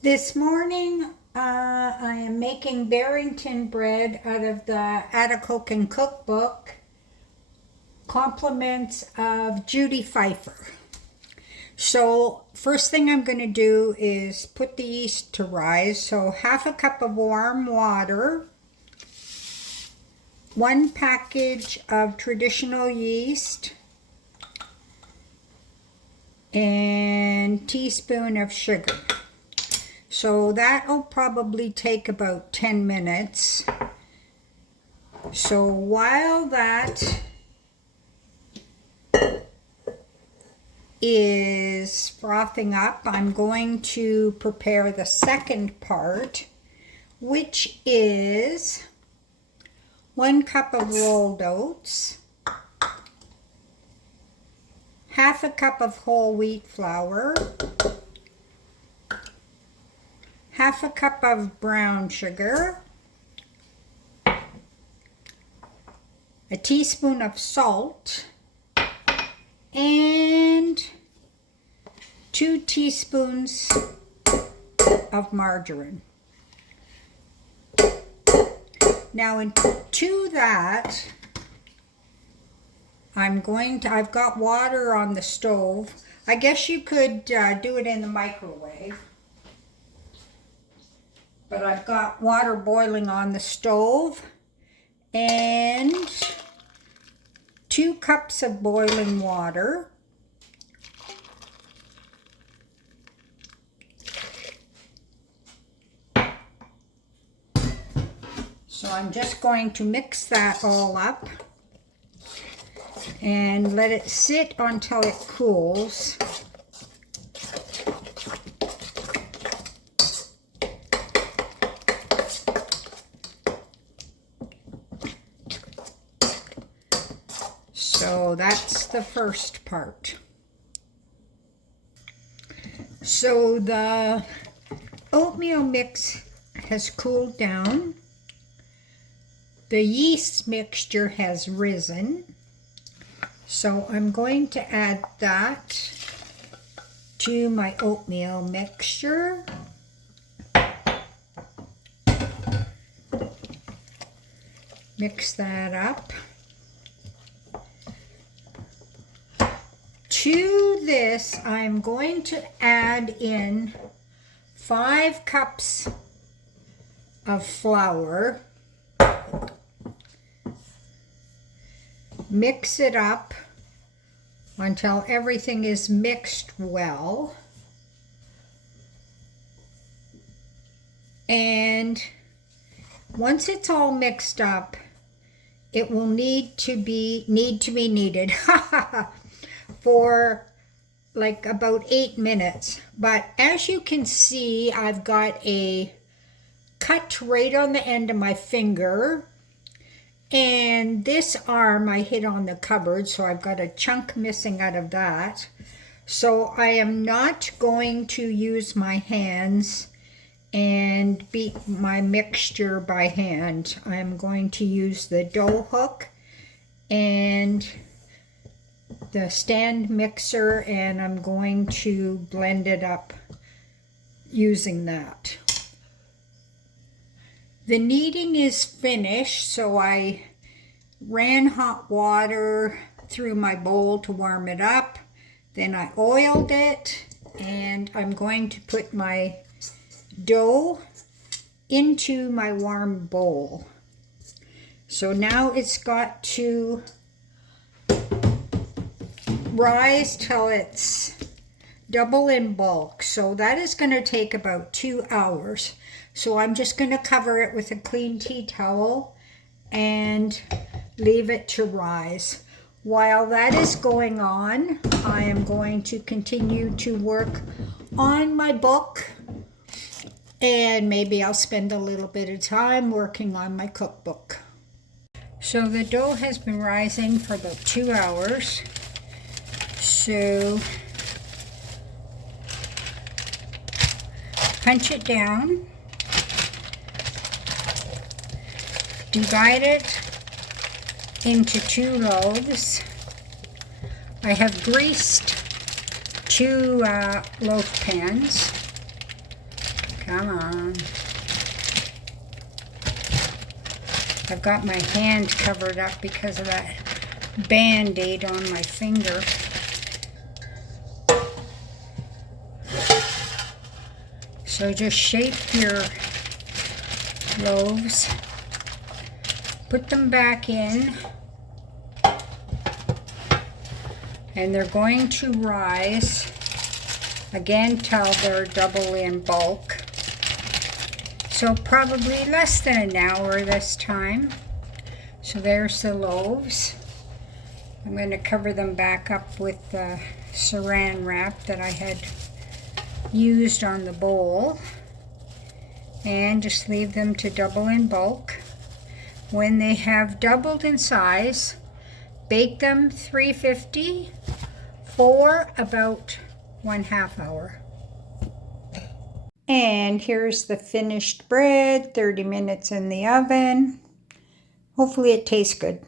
This morning, I am making Barrington bread out of the Atacocan cookbook, Compliments of Judy Pfeiffer. So first thing I'm going to do is put the yeast to rise. So half a cup of warm water, 1 package of traditional yeast, and teaspoon of sugar. So that'll probably take about 10 minutes. So while that is frothing up, I'm going to prepare the second part, which is 1 cup of rolled oats, half a cup of whole wheat flour, half a cup of brown sugar, a teaspoon of salt, and 2 teaspoons of margarine. Now into that, I've got water on the stove. I guess you could do it in the microwave. But I've got water boiling on the stove and 2 cups of boiling water. So I'm just going to mix that all up and let it sit until it cools. So that's the first part. So the oatmeal mix has cooled down. The yeast mixture has risen. So I'm going to add that to my oatmeal mixture. Mix that up. To this, I'm going to add in 5 cups of flour. Mix it up until everything is mixed well. And once it's all mixed up, it will need to be kneaded for like about 8 minutes. But as you can see, I've got a cut right on the end of my finger, and this arm I hit on the cupboard, so I've got a chunk missing out of that. So I am not going to use my hands and beat my mixture by hand. I'm going to use the dough hook and the stand mixer, and I'm going to blend it up using that. The kneading is finished, so I ran hot water through my bowl to warm it up. Then I oiled it, and I'm going to put my dough into my warm bowl. So now it's got to rise till it's double in bulk. So that is going to take about 2 hours. So I'm just going to cover it with a clean tea towel and leave it to rise. While that is going on, I am going to continue to work on my book, and maybe I'll spend a little bit of time working on my cookbook. So the dough has been rising for about 2 hours. So punch it down, divide it into 2 loaves. I have greased 2 loaf pans. Come on. I've got my hand covered up because of that Band-Aid on my finger. So just shape your loaves, put them back in, and they're going to rise again till they're double in bulk. So probably less than an hour this time. So there's the loaves. I'm going to cover them back up with the saran wrap that I had used on the bowl, and just leave them to double in bulk. When they have doubled in size, bake them 350 for about 1/2 hour. And here's the finished bread, 30 minutes in the oven. Hopefully it tastes good.